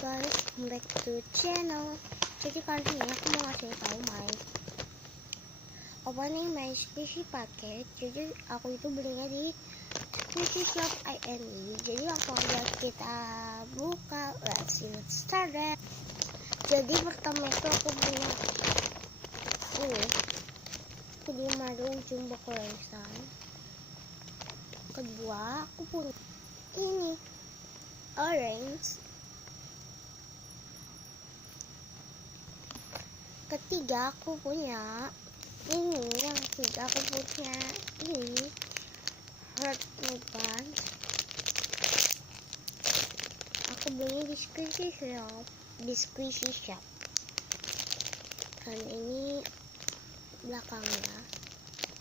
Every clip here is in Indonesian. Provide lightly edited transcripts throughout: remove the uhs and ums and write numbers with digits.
guys, back to channel. Jadi kali ini aku mau ngasih tahu opening my squishy packet. Jadi aku itu belinya di squishy shop INE. Jadi langsung aja kita buka. Let's start it. Jadi pertama itu aku punya ini, jadi madu ujung bokolesan. Kedua aku punya ini orange. Ketiga aku punya ini, yang ketiga aku punya ini heart bukan. Aku beli di squishy shop. Dan ini belakangnya.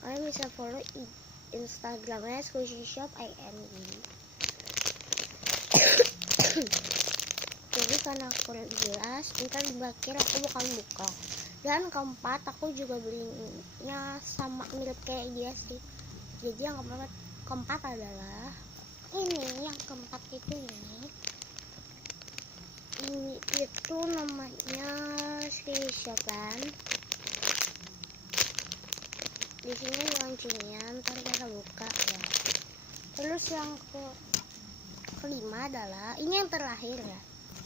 Kalian bisa follow Instagramnya squishy shop INE. Jadi karena aku jelas, ntar bakir aku bukan buka. Dan keempat aku juga belinya sama mirip kayak dia sih. Jadi yang keempat adalah ini. Yang keempat itu ini itu namanya Squishy. Di sini launchingnya, ntar kita buka ya. Terus yang kelima adalah ini yang terakhir ya.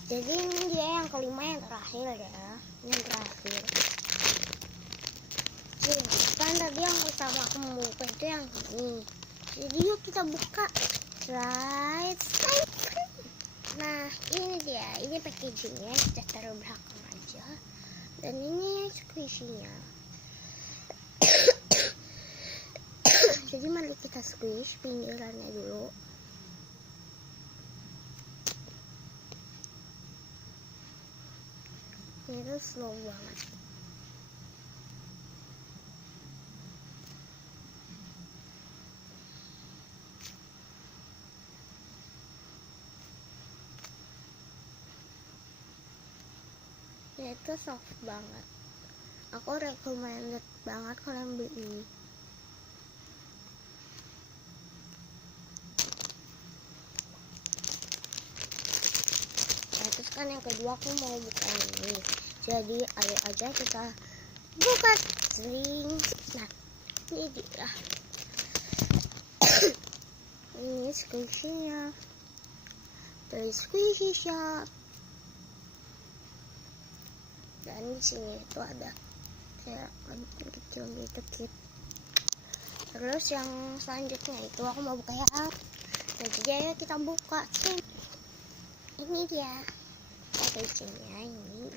Jadi ini dia yang kelima, yang terakhir ya, yang terakhir. Jadi kan tadi yang pertama aku membuka itu yang ini. Jadi yuk kita buka. Right. Nah ini dia, ini packagingnya, kita taruh belakang aja. Dan ini squishy-nya. Jadi mari kita squish pinggirannya dulu. Itu slow banget. Itu soft banget. Aku recommended banget kalian beli ini. Nah, terus kan yang kedua aku mau buka ini. Jadi ayo aja kita buka sling. Nah ini dia. Ini squishy-nya dari squishy shop. Dan di sini itu ada kayak kecil gitu. Terus yang selanjutnya itu aku mau buka ya. Nah jadi ayo kita buka sih. Ini dia packagingnya ini.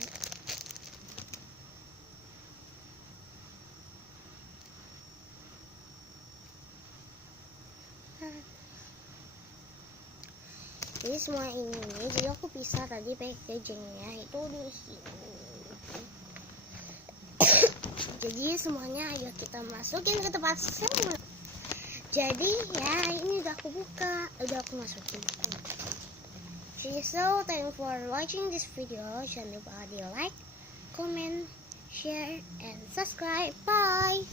Jadi semua ini, jadi aku pisah tadi packagingnya itu di sini. Jadi semuanya ayo kita masukin ke tempat semua. Jadi ya ini udah aku buka, udah aku masukin. So thank you for watching this video. Jangan lupa di like, comment, share, and subscribe. Bye.